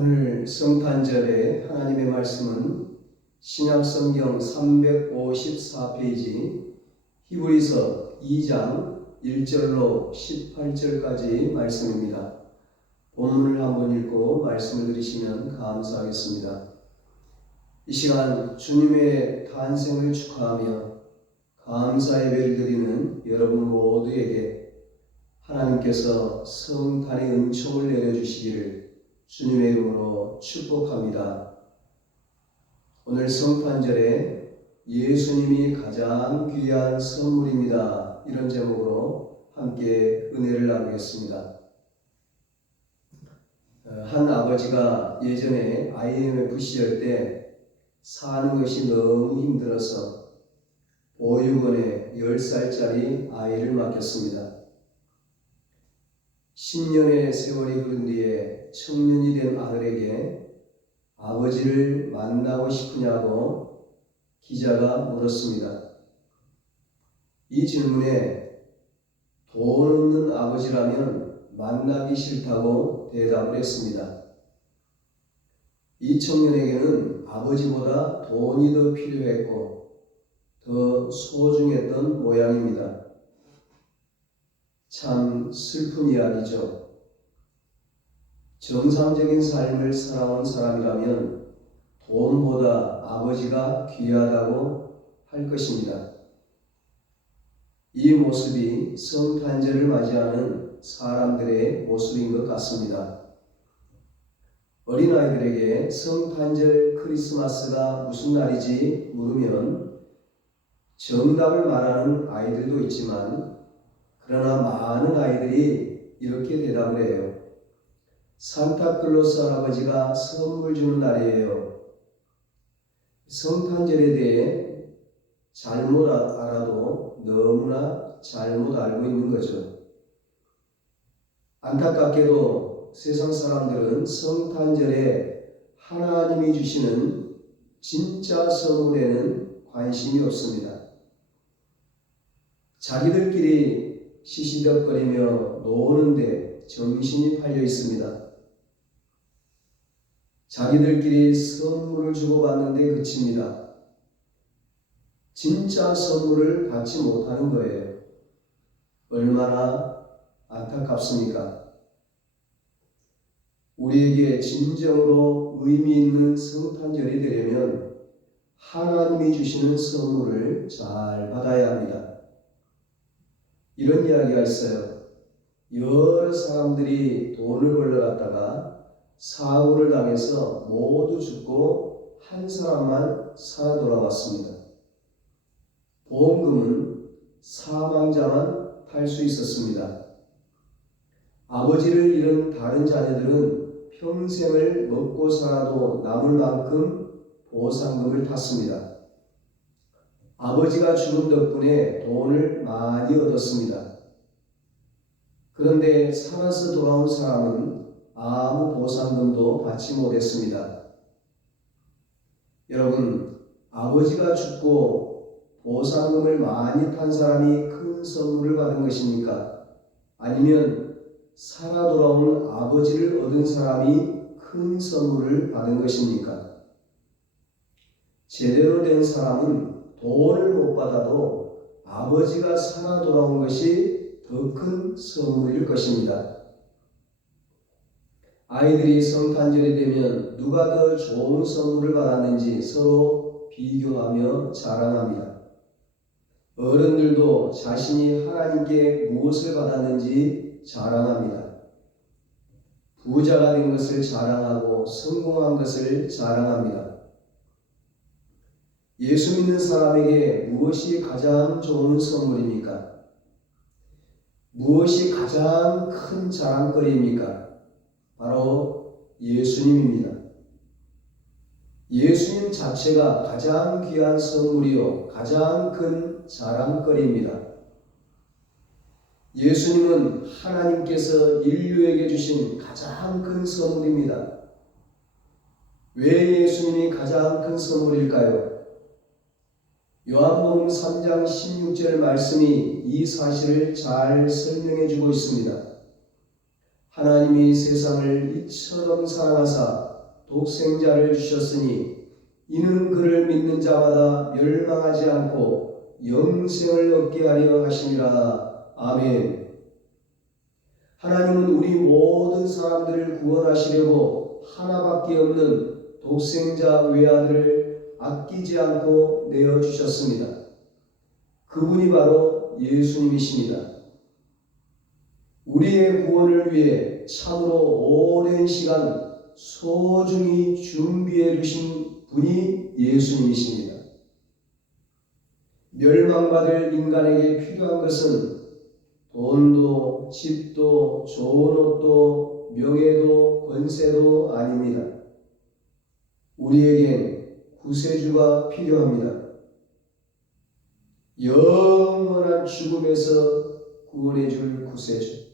오늘 성탄절에 하나님의 말씀은 신약성경 354페이지 히브리서 2장 1절로 18절까지 말씀입니다. 본문을 한번 읽고 말씀을 들으시면 감사하겠습니다. 이 시간 주님의 탄생을 축하하며 감사 예배를 드리는 여러분 모두에게 하나님께서 성탄의 은총을 내려주시기를 주님의 이름으로 축복합니다. 오늘 성탄절에 예수님이 가장 귀한 선물입니다. 이런 제목으로 함께 은혜를 나누겠습니다. 한 아버지가 예전에 IMF 시절 때 사는 것이 너무 힘들어서 보육원에 10살짜리 아이를 맡겼습니다. 10년의 세월이 흐른 뒤에 청년이 된 아들에게 아버지를 만나고 싶으냐고 기자가 물었습니다. 이 질문에 돈 없는 아버지라면 만나기 싫다고 대답을 했습니다. 이 청년에게는 아버지보다 돈이 더 필요했고 더 소중했던 모양입니다. 참 슬픈 이야기죠. 정상적인 삶을 살아온 사람이라면 돈보다 아버지가 귀하다고 할 것입니다. 이 모습이 성탄절을 맞이하는 사람들의 모습인 것 같습니다. 어린아이들에게 성탄절 크리스마스가 무슨 날이지 물으면 정답을 말하는 아이들도 있지만 그러나 많은 아이들이 이렇게 대답을 해요. 산타클로스 할아버지가 선물 주는 날이에요. 성탄절에 대해 잘못 알아도 너무나 잘못 알고 있는 거죠. 안타깝게도 세상 사람들은 성탄절에 하나님이 주시는 진짜 선물에는 관심이 없습니다. 자기들끼리 시시덕거리며 노는데 정신이 팔려 있습니다. 자기들끼리 선물을 주고받는데 그칩니다. 진짜 선물을 받지 못하는 거예요. 얼마나 안타깝습니까? 우리에게 진정으로 의미 있는 성탄절이 되려면 하나님이 주시는 선물을 잘 받아야 합니다. 이런 이야기가 있어요. 여러 사람들이 돈을 벌러 갔다가 사고를 당해서 모두 죽고 한 사람만 살아 돌아왔습니다. 보험금은 사망자만 탈 수 있었습니다. 아버지를 잃은 다른 자녀들은 평생을 먹고 살아도 남을 만큼 보상금을 탔습니다. 아버지가 죽은 덕분에 돈을 많이 얻었습니다. 그런데 살아서 돌아온 사람은 아무 보상금도 받지 못했습니다. 여러분, 아버지가 죽고 보상금을 많이 탄 사람이 큰 선물을 받은 것입니까? 아니면 살아 돌아온 아버지를 얻은 사람이 큰 선물을 받은 것입니까? 제대로 된 사람은 돈을 못 받아도 아버지가 살아 돌아온 것이 더 큰 선물일 것입니다. 아이들이 성탄절이 되면 누가 더 좋은 선물을 받았는지 서로 비교하며 자랑합니다. 어른들도 자신이 하나님께 무엇을 받았는지 자랑합니다. 부자가 된 것을 자랑하고 성공한 것을 자랑합니다. 예수 믿는 사람에게 무엇이 가장 좋은 선물입니까? 무엇이 가장 큰 자랑거리입니까? 바로 예수님입니다. 예수님 자체가 가장 귀한 선물이요 가장 큰 자랑거리입니다. 예수님은 하나님께서 인류에게 주신 가장 큰 선물입니다. 왜 예수님이 가장 큰 선물일까요? 요한복음 3장 16절 말씀이 이 사실을 잘 설명해 주고 있습니다. 하나님이 세상을 이처럼 사랑하사 독생자를 주셨으니 이는 그를 믿는 자마다 멸망하지 않고 영생을 얻게 하려 하심이라. 아멘. 하나님은 우리 모든 사람들을 구원하시려고 하나밖에 없는 독생자 외아들을 아끼지 않고 내어주셨습니다. 그분이 바로 예수님이십니다. 우리의 구원을 위해 참으로 오랜 시간 소중히 준비해 두신 분이 예수님이십니다. 멸망받을 인간에게 필요한 것은 돈도, 집도, 좋은 옷도, 명예도, 권세도 아닙니다. 우리에겐 구세주가 필요합니다. 영원한 죽음에서 구원해 줄 구세주,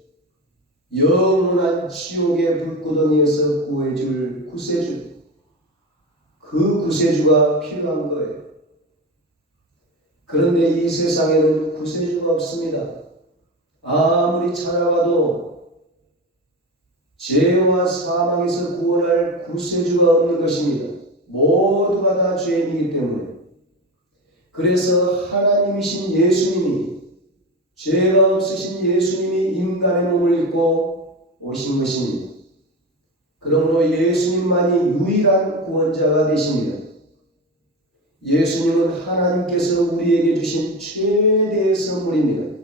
영원한 지옥의 불구덩이에서 구해 줄 구세주, 그 구세주가 필요한 거예요. 그런데 이 세상에는 구세주가 없습니다. 아무리 찾아봐도 죄와 사망에서 구원할 구세주가 없는 것입니다. 모두가 다 죄인이기 때문에. 그래서 하나님이신 예수님이, 죄가 없으신 예수님이 인간의 몸을 입고 오신 것입니다. 그러므로 예수님만이 유일한 구원자가 되십니다. 예수님은 하나님께서 우리에게 주신 최대의 선물입니다.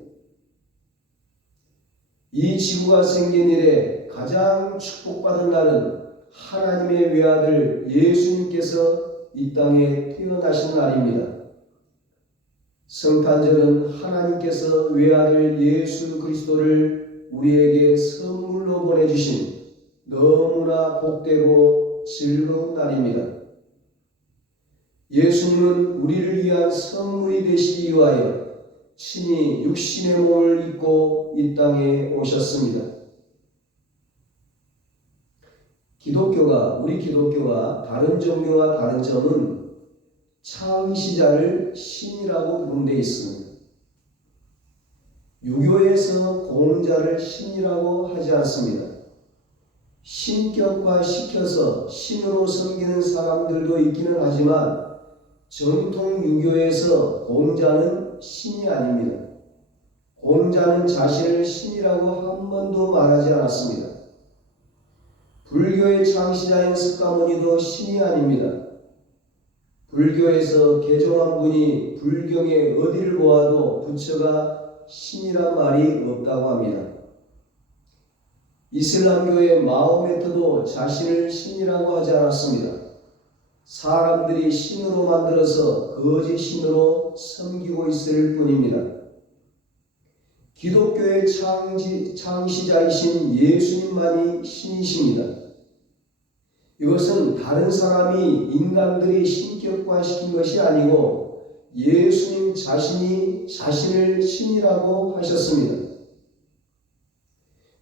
이 지구가 생긴 이래 가장 축복받은 날은 하나님의 외아들 예수님께서 이 땅에 태어나신 날입니다. 성탄절은 하나님께서 외아들 예수 그리스도를 우리에게 선물로 보내주신 너무나 복되고 즐거운 날입니다. 예수님은 우리를 위한 선물이 되시기 위하여 친히 육신의 몸을 입고 이 땅에 오셨습니다. 우리 기독교가 다른 종교와 다른 점은 창시자를 신이라고 부른 데 있습니다. 유교에서 공자를 신이라고 하지 않습니다. 신격화시켜서 신으로 섬기는 사람들도 있기는 하지만 정통 유교에서 공자는 신이 아닙니다. 공자는 자신을 신이라고 한 번도 말하지 않았습니다. 불교의 창시자인 석가모니도 신이 아닙니다. 불교에서 개종한 분이 불경에 어디를 보아도 부처가 신이란 말이 없다고 합니다. 이슬람교의 마호메트도 자신을 신이라고 하지 않았습니다. 사람들이 신으로 만들어서 거짓 신으로 섬기고 있을 뿐입니다. 기독교의 창시자이신 예수님만이 신이십니다. 이것은 다른 사람이 인간들이 신격화시킨 것이 아니고 예수님 자신이 자신을 신이라고 하셨습니다.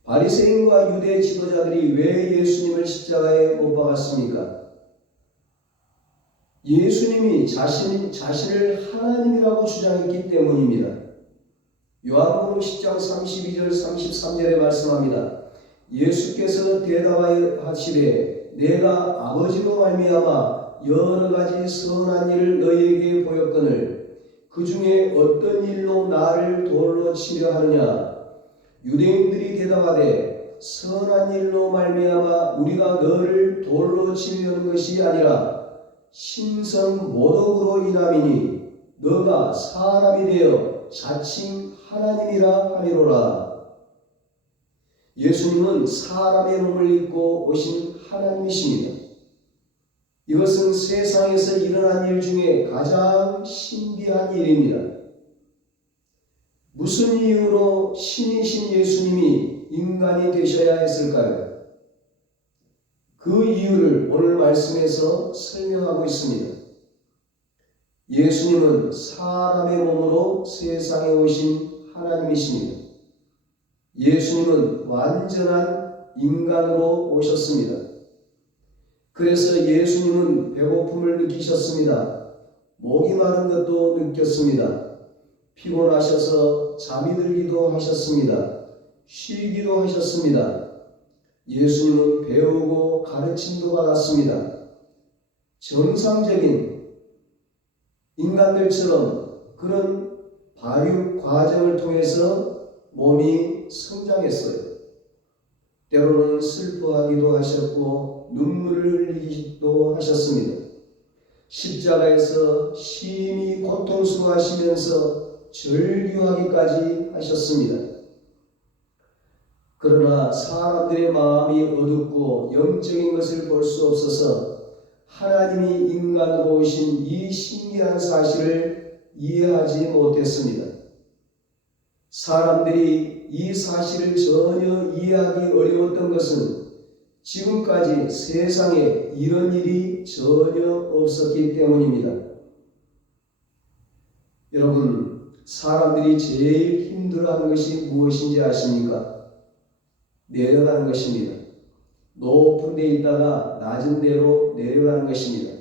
바리새인과 유대 지도자들이 왜 예수님을 십자가에 못 박았습니까? 예수님이 자신을 하나님이라고 주장했기 때문입니다. 요한복음 10장 32절 33절에 말씀합니다. 예수께서 대답하시되 내가 아버지로 말미암아 여러 가지 선한 일을 너희에게 보였거늘 그 중에 어떤 일로 나를 돌로 치려 하느냐? 유대인들이 대답하되 선한 일로 말미암아 우리가 너를 돌로 치려는 것이 아니라 신성 모독으로 인함이니 너가 사람이 되어 자칭 하나님이라 하리로라. 예수님은 사람의 몸을 입고 오신 하나님이십니다. 이것은 세상에서 일어난 일 중에 가장 신비한 일입니다. 무슨 이유로 신이신 예수님이 인간이 되셔야 했을까요? 그 이유를 오늘 말씀에서 설명하고 있습니다. 예수님은 사람의 몸으로 세상에 오신 하나님이십니다. 예수님은 완전한 인간으로 오셨습니다. 그래서 예수님은 배고픔을 느끼셨습니다. 목이 마른 것도 느꼈습니다. 피곤하셔서 잠이 들기도 하셨습니다. 쉬기도 하셨습니다. 예수님은 배우고 가르침도 받았습니다. 정상적인 인간들처럼 그런 발육 과정을 통해서 몸이 성장했어요. 때로는 슬퍼하기도 하셨고 눈물을 흘리기도 하셨습니다. 십자가에서 심히 고통스러워하시면서 절규하기까지 하셨습니다. 그러나 사람들의 마음이 어둡고 영적인 것을 볼 수 없어서 하나님이 인간으로 오신 이 신기한 사실을 이해하지 못했습니다. 사람들이 이 사실을 전혀 이해하기 어려웠던 것은 지금까지 세상에 이런 일이 전혀 없었기 때문입니다. 여러분, 사람들이 제일 힘들어하는 것이 무엇인지 아십니까? 내려가는 것입니다. 높은 데 있다가 낮은 데로 내려가는 것입니다.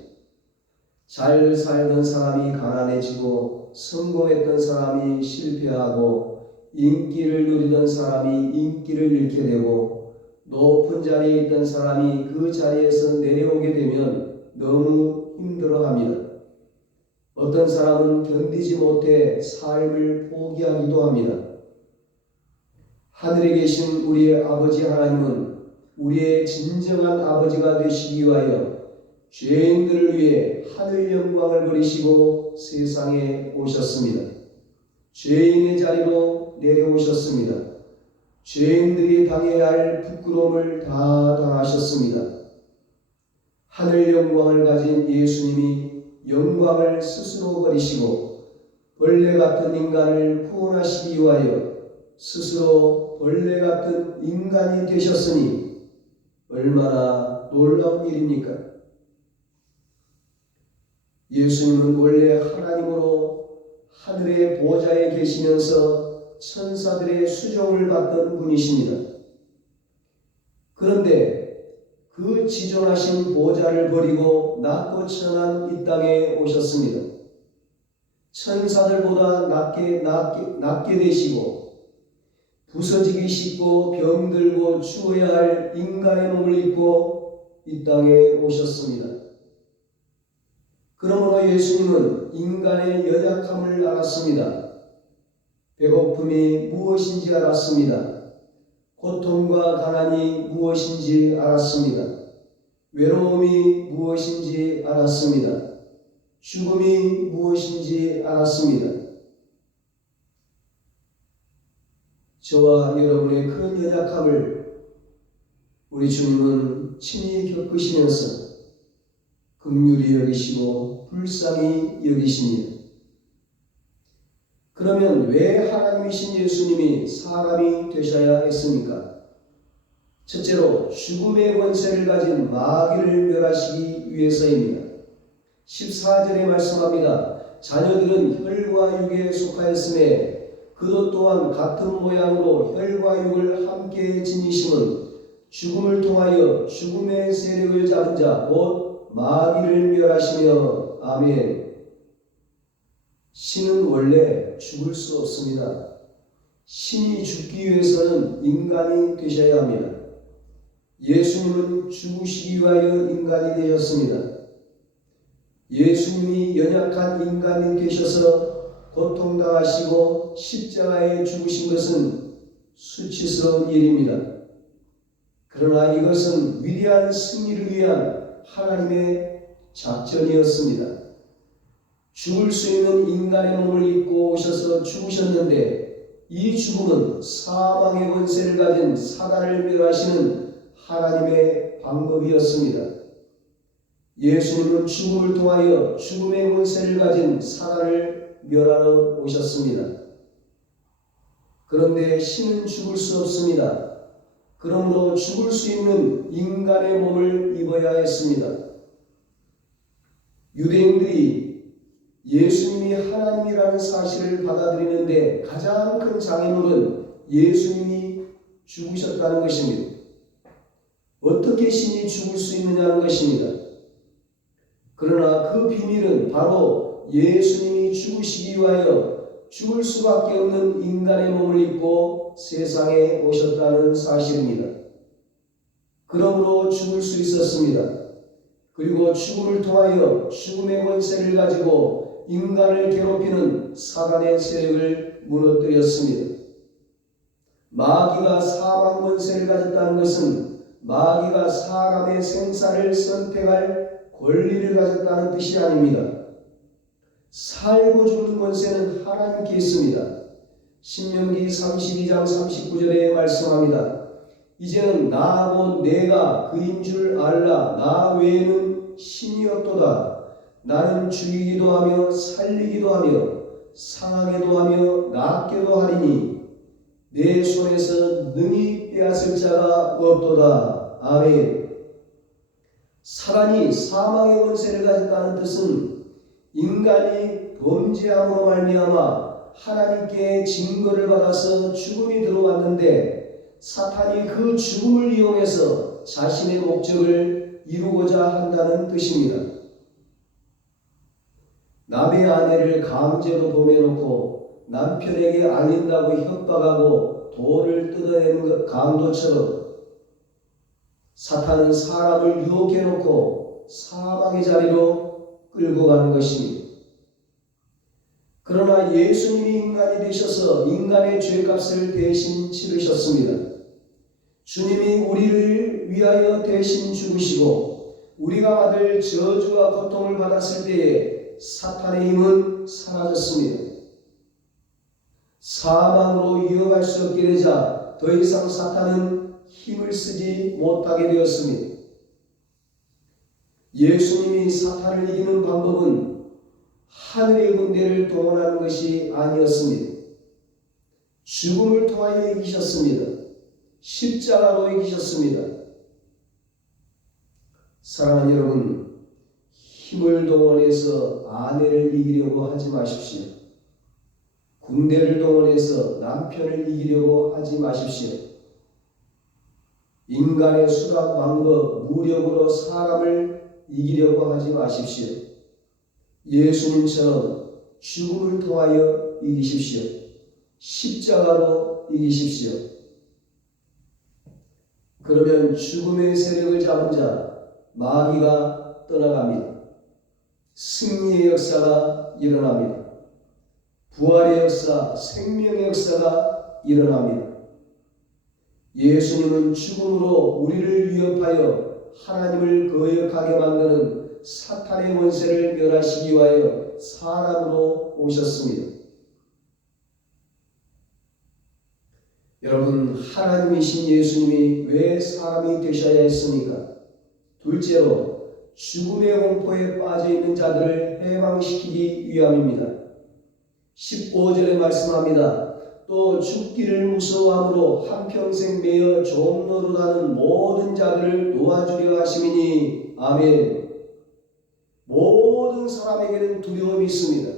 잘 살던 사람이 가난해지고 성공했던 사람이 실패하고 인기를 누리던 사람이 인기를 잃게 되고 높은 자리에 있던 사람이 그 자리에서 내려오게 되면 너무 힘들어합니다. 어떤 사람은 견디지 못해 삶을 포기하기도 합니다. 하늘에 계신 우리의 아버지 하나님은 우리의 진정한 아버지가 되시기 위하여 죄인들을 위해 하늘 영광을 버리시고 세상에 오셨습니다. 죄인의 자리로 내려오셨습니다. 죄인들이 당해야 할 부끄러움을 다 당하셨습니다. 하늘 영광을 가진 예수님이 영광을 스스로 버리시고 벌레 같은 인간을 구원하시기 위하여 스스로 벌레 같은 인간이 되셨으니 얼마나 놀라운 일입니까? 예수님은 원래 하나님으로 하늘의 보좌에 계시면서 천사들의 수종을 받던 분이십니다. 그런데 그 지존하신 보좌를 버리고 낮고 천한 이 땅에 오셨습니다. 천사들보다 낮게 되시고 부서지기 쉽고 병들고 죽어야 할 인간의 몸을 입고 이 땅에 오셨습니다. 그러므로 예수님은 인간의 연약함을 알았습니다. 배고픔이 무엇인지 알았습니다. 고통과 가난이 무엇인지 알았습니다. 외로움이 무엇인지 알았습니다. 죽음이 무엇인지 알았습니다. 저와 여러분의 그런 연약함을 우리 주님은 친히 겪으시면서 긍휼히 여기시고 불쌍히 여기십니다. 그러면 왜 하나님이신 예수님이 사람이 되셔야 했습니까? 첫째로 죽음의 권세를 가진 마귀를 멸하시기 위해서입니다. 14절에 말씀합니다. 자녀들은 혈과 육에 속하였음에 그도 또한 같은 모양으로 혈과 육을 함께 지니심은 죽음을 통하여 죽음의 세력을 잡은 자 곧 마귀를 멸하시며 아멘. 신은 원래 죽을 수 없습니다. 신이 죽기 위해서는 인간이 되셔야 합니다. 예수님은 죽으시기 위하여 인간이 되셨습니다. 예수님이 연약한 인간이 되셔서 고통당하시고 십자가에 죽으신 것은 수치스러운 일입니다. 그러나 이것은 위대한 승리를 위한 하나님의 작전이었습니다. 죽을 수 있는 인간의 몸을 입고 오셔서 죽으셨는데 이 죽음은 사망의 권세를 가진 사단을 멸하시는 하나님의 방법이었습니다. 예수님은 죽음을 통하여 죽음의 권세를 가진 사단을 멸하러 오셨습니다. 그런데 신은 죽을 수 없습니다. 그러므로 죽을 수 있는 인간의 몸을 입어야 했습니다. 유대인들이 예수님이 하나님이라는 사실을 받아들이는데 가장 큰 장애물은 예수님이 죽으셨다는 것입니다. 어떻게 신이 죽을 수 있느냐는 것입니다. 그러나 그 비밀은 바로 예수님이 죽으시기 위하여 죽을 수밖에 없는 인간의 몸을 입고 세상에 오셨다는 사실입니다. 그러므로 죽을 수 있었습니다. 그리고 죽음을 통하여 죽음의 권세를 가지고 인간을 괴롭히는 사단의 세력을 무너뜨렸습니다. 마귀가 사망 권세를 가졌다는 것은 마귀가 사람의 생사를 선택할 권리를 가졌다는 뜻이 아닙니다. 살고 죽는 권세는 하나님께 있습니다. 신명기 32장 39절에 말씀합니다. 이제는 나하고 내가 그인 줄 알라. 나 외에는 신이 없도다. 나는 죽이기도 하며 살리기도 하며 상하게도 하며 낫게도 하리니 내 손에서 능히 빼앗을 자가 없도다. 아멘. 사단이 사망의 권세를 가졌다는 뜻은 인간이 범죄함으로 말미암아 하나님께 증거를 받아서 죽음이 들어왔는데 사탄이 그 죽음을 이용해서 자신의 목적을 이루고자 한다는 뜻입니다. 남의 아내를 강제로 범해놓고 남편에게 알린다고 협박하고 돌을 뜯어내는 강도처럼 사탄은 사람을 유혹해놓고 사망의 자리로 끌고 가는 것입니다. 그러나 예수님이 인간이 되셔서 인간의 죄값을 대신 치르셨습니다. 주님이 우리를 위하여 대신 죽으시고 우리가 받을 저주와 고통을 받았을 때에 사탄의 힘은 사라졌습니다. 사망으로 이어갈 수 없게 되자 더 이상 사탄은 힘을 쓰지 못하게 되었습니다. 예수님이 사탄을 이기는 방법은 하늘의 군대를 동원하는 것이 아니었습니다. 죽음을 통하여 이기셨습니다. 십자가로 이기셨습니다. 사랑하는 여러분, 힘을 동원해서 아내를 이기려고 하지 마십시오. 군대를 동원해서 남편을 이기려고 하지 마십시오. 인간의 수단, 방법, 무력으로 사람을 이기려고 하지 마십시오. 예수님처럼 죽음을 통하여 이기십시오. 십자가로 이기십시오. 그러면 죽음의 세력을 잡은 자 마귀가 떠나갑니다. 승리의 역사가 일어납니다. 부활의 역사, 생명의 역사가 일어납니다. 예수님은 죽음으로 우리를 위협하여 하나님을 거역하게 만드는 사탄의 권세를 멸하시기 위하여 사람으로 오셨습니다. 여러분, 하나님이신 예수님이 왜 사람이 되셔야 했습니까? 둘째로 죽음의 공포에 빠져있는 자들을 해방시키기 위함입니다. 15절에 말씀합니다. 또 죽기를 무서워함으로 한평생 매여 종로로다는 모든 자들을 도와주려 하심이니 아멘. 모든 사람에게는 두려움이 있습니다.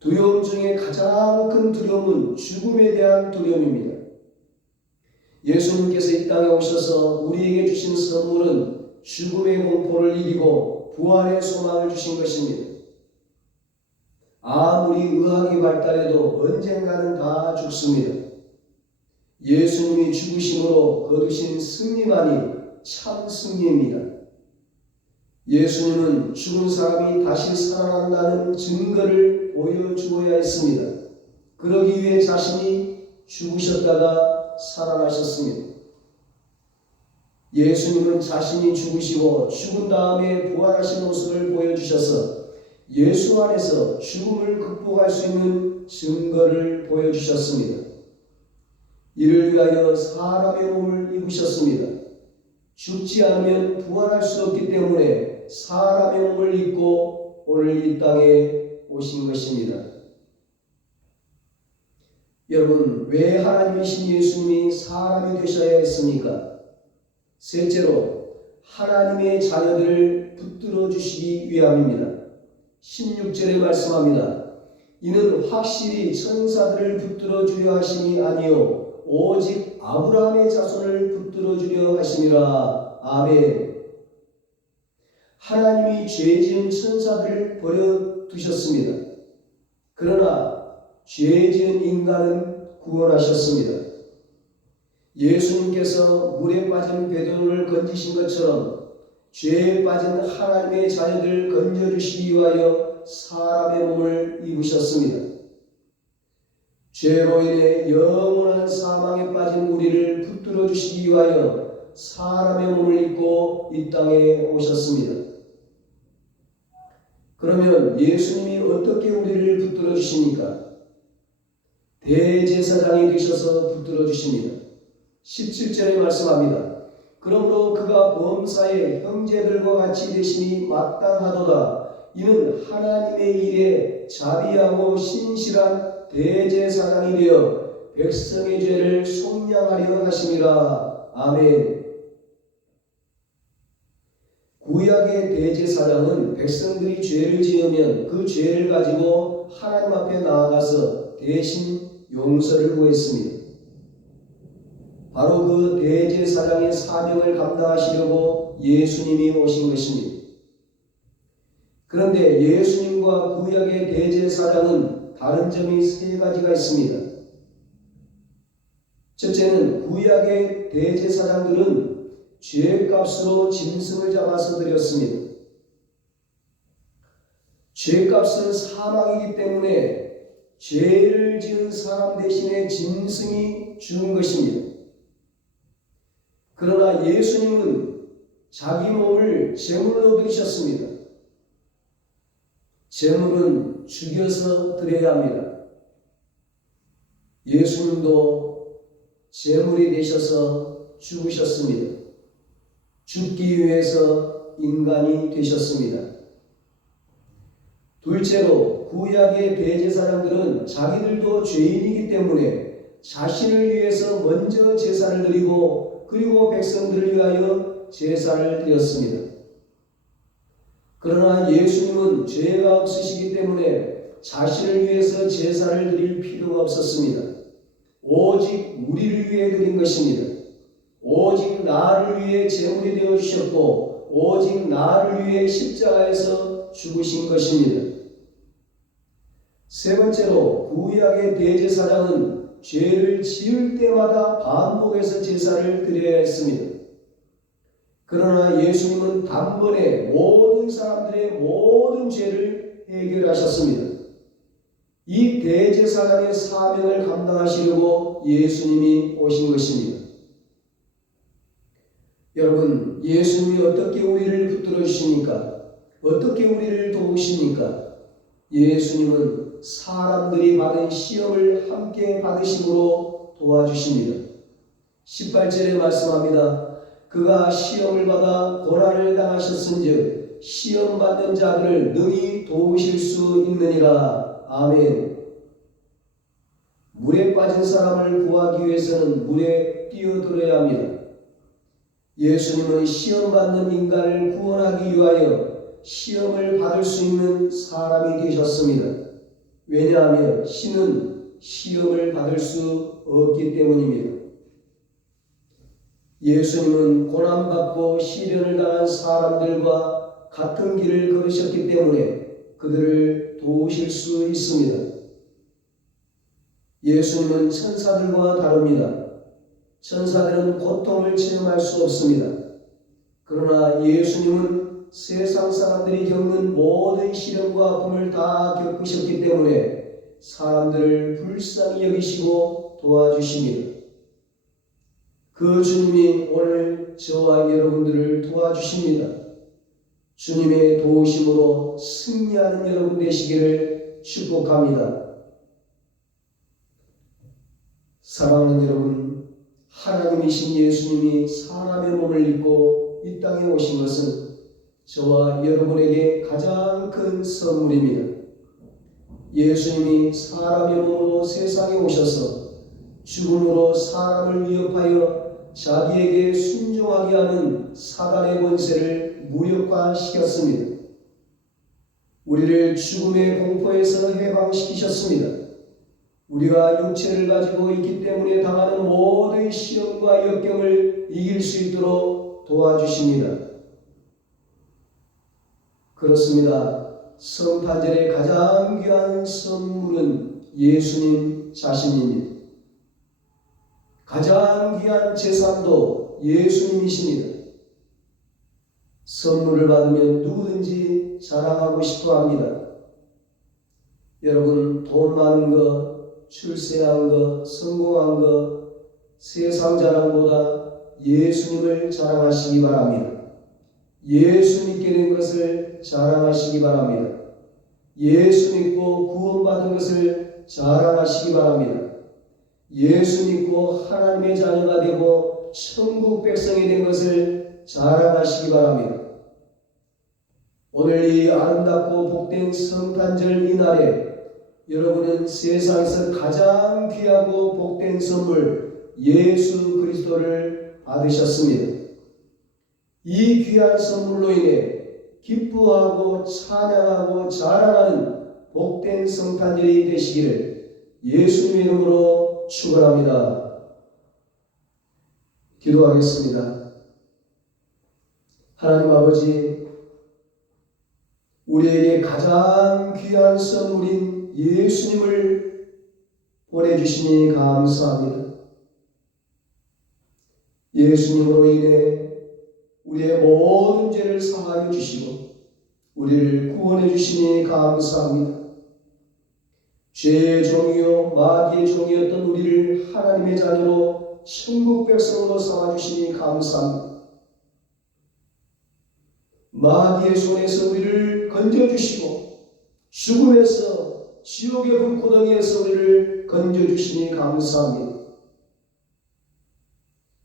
두려움 중에 가장 큰 두려움은 죽음에 대한 두려움입니다. 예수님께서 이 땅에 오셔서 우리에게 주신 선물은 죽음의 공포를 이기고 부활의 소망을 주신 것입니다. 아무리 의학이 발달해도 언젠가는 다 죽습니다. 예수님이 죽으심으로 거두신 승리만이 참 승리입니다. 예수님은 죽은 사람이 다시 살아난다는 증거를 보여주어야 했습니다. 그러기 위해 자신이 죽으셨다가 살아나셨습니다. 예수님은 자신이 죽으시고 죽은 다음에 부활하신 모습을 보여주셔서 예수 안에서 죽음을 극복할 수 있는 증거를 보여주셨습니다. 이를 위하여 사람의 몸을 입으셨습니다. 죽지 않으면 부활할 수 없기 때문에 사람의 몸을 입고 오늘 이 땅에 오신 것입니다. 여러분, 왜 하나님이신 예수님이 사람이 되셔야 했습니까? 셋째로 하나님의 자녀들을 붙들어 주시기 위함입니다. 16절에 말씀합니다. 이는 확실히 천사들을 붙들어 주려 하심이 아니요 오직 아브라함의 자손을 붙들어 주려 하심이라. 아멘. 하나님이 죄 지은 천사들을 버려두셨습니다. 그러나 죄 지은 인간은 구원하셨습니다. 예수님께서 물에 빠진 베드로를 건지신 것처럼 죄에 빠진 하나님의 자녀들 건져주시기 위하여 사람의 몸을 입으셨습니다. 죄로 인해 영원한 사망에 빠진 우리를 붙들어 주시기 위하여 사람의 몸을 입고 이 땅에 오셨습니다. 그러면 예수님이 어떻게 우리를 붙들어 주십니까? 대제사장이 되셔서 붙들어 주십니다. 17절에 말씀합니다. 그러므로 그가 범사의 형제들과 같이 되심이 마땅하도다. 이는 하나님의 일에 자비하고 신실한 대제사장이 되어 백성의 죄를 속량하려 하심이라. 아멘. 구약의 대제사장은 백성들이 죄를 지으면 그 죄를 가지고 하나님 앞에 나아가서 대신 용서를 구했습니다. 바로 그 대제사장의 사명을 감당하시려고 예수님이 오신 것입니다. 그런데 예수님과 구약의 대제사장은 다른 점이 세 가지가 있습니다. 첫째는 구약의 대제사장들은 죄값으로 짐승을 잡아서 드렸습니다. 죄값은 사망이기 때문에 죄를 지은 사람 대신에 짐승이 죽은 것입니다. 그러나 예수님은 자기 몸을 제물로 드리셨습니다. 제물은 죽여서 드려야 합니다. 예수님도 제물이 되셔서 죽으셨습니다. 죽기 위해서 인간이 되셨습니다. 둘째로 구약의 대제사장들은 자기들도 죄인이기 때문에 자신을 위해서 먼저 제사를 드리고 그리고 백성들을 위하여 제사를 드렸습니다. 그러나 예수님은 죄가 없으시기 때문에 자신을 위해서 제사를 드릴 필요가 없었습니다. 오직 우리를 위해 드린 것입니다. 오직 나를 위해 제물이 되어 주셨고 오직 나를 위해 십자가에서 죽으신 것입니다. 세 번째로 구약의 대제사장은 죄를 지을 때마다 반복해서 제사를 드려야 했습니다. 그러나 예수님은 단번에 모든 사람들의 모든 죄를 해결하셨습니다. 이 대제사장의 사명을 감당하시려고 예수님이 오신 것입니다. 여러분, 예수님이 어떻게 우리를 붙들어 주십니까? 어떻게 우리를 도우십니까? 예수님은 사람들이 받은 시험을 함께 받으심으로 도와주십니다. 18절에 말씀합니다. 그가 시험을 받아 고난을 당하셨은즉 시험 받는 자들을 능히 도우실 수 있느니라. 아멘. 물에 빠진 사람을 구하기 위해서는 물에 뛰어들어야 합니다. 예수님은 시험 받는 인간을 구원하기 위하여 시험을 받을 수 있는 사람이 되셨습니다. 왜냐하면 신은 시험을 받을 수 없기 때문입니다. 예수님은 고난받고 시련을 당한 사람들과 같은 길을 걸으셨기 때문에 그들을 도우실 수 있습니다. 예수님은 천사들과 다릅니다. 천사들은 고통을 체험할 수 없습니다. 그러나 예수님은 세상 사람들이 겪는 모든 시련과 아픔을 다 겪으셨기 때문에 사람들을 불쌍히 여기시고 도와주십니다. 그 주님이 오늘 저와 여러분들을 도와주십니다. 주님의 도우심으로 승리하는 여러분 되시기를 축복합니다. 사랑하는 여러분, 하나님이신 예수님이 사람의 몸을 입고 이 땅에 오신 것은 저와 여러분에게 가장 큰 선물입니다. 예수님이 사람의 몸으로 세상에 오셔서 죽음으로 사람을 위협하여 자기에게 순종하게 하는 사단의 권세를 무력화시켰습니다. 우리를 죽음의 공포에서 해방시키셨습니다. 우리가 육체를 가지고 있기 때문에 당하는 모든 시험과 역경을 이길 수 있도록 도와주십니다. 그렇습니다. 성탄절의 가장 귀한 선물은 예수님 자신입니다. 가장 귀한 재산도 예수님이십니다. 선물을 받으면 누구든지 자랑하고 싶어 합니다. 여러분, 돈 많은 것, 출세한 것, 성공한 것, 세상 자랑보다 예수님을 자랑하시기 바랍니다. 예수 믿게 된 것을 자랑하시기 바랍니다. 예수 믿고 구원받은 것을 자랑하시기 바랍니다. 예수 믿고 하나님의 자녀가 되고 천국 백성이 된 것을 자랑하시기 바랍니다. 오늘 이 아름답고 복된 성탄절 이날에 여러분은 세상에서 가장 귀하고 복된 선물 예수 그리스도를 받으셨습니다. 이 귀한 선물로 인해 기뻐하고 찬양하고 자랑하는 복된 성탄절이 되시기를 예수님의 이름으로 축원합니다. 기도하겠습니다. 하나님 아버지, 우리에게 가장 귀한 선물인 예수님을 보내주시니 감사합니다. 예수님으로 인해 우리의 모든 죄를 사하여 주시고 우리를 구원해 주시니 감사합니다. 죄의 종이요 마귀의 종이었던 우리를 하나님의 자녀로 천국 백성으로 삼아주시니 감사합니다. 마귀의 손에서 우리를 건져주시고 죽음에서 지옥의 불구덩이에서 우리를 건져주시니 감사합니다.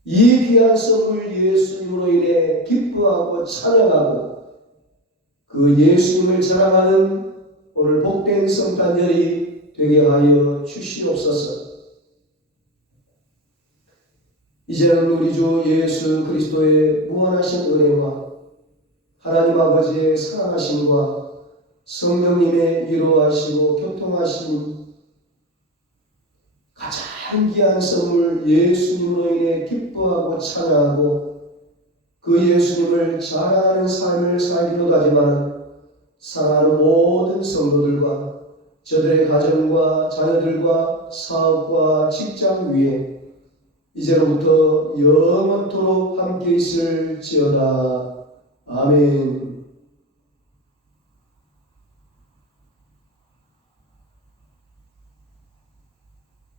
이 귀한 선물 예수님으로 인해 기뻐하고 찬양하고 그 예수님을 자랑하는 오늘 복된 성탄절이 되게 하여 주시옵소서. 이제는 우리 주 예수 그리스도의 무한하신 은혜와 하나님 아버지의 사랑하심과 성령님의 위로하시고 교통하심, 가장 귀한 선물 예수님으로 인해 기뻐하고 찬양하고 그 예수님을 자랑하는 삶을 살기도 하지만 사랑하는 모든 성도들과 저들의 가정과 자녀들과 사업과 직장 위에 이제로부터 영원토록 함께 있을지어다. 아멘.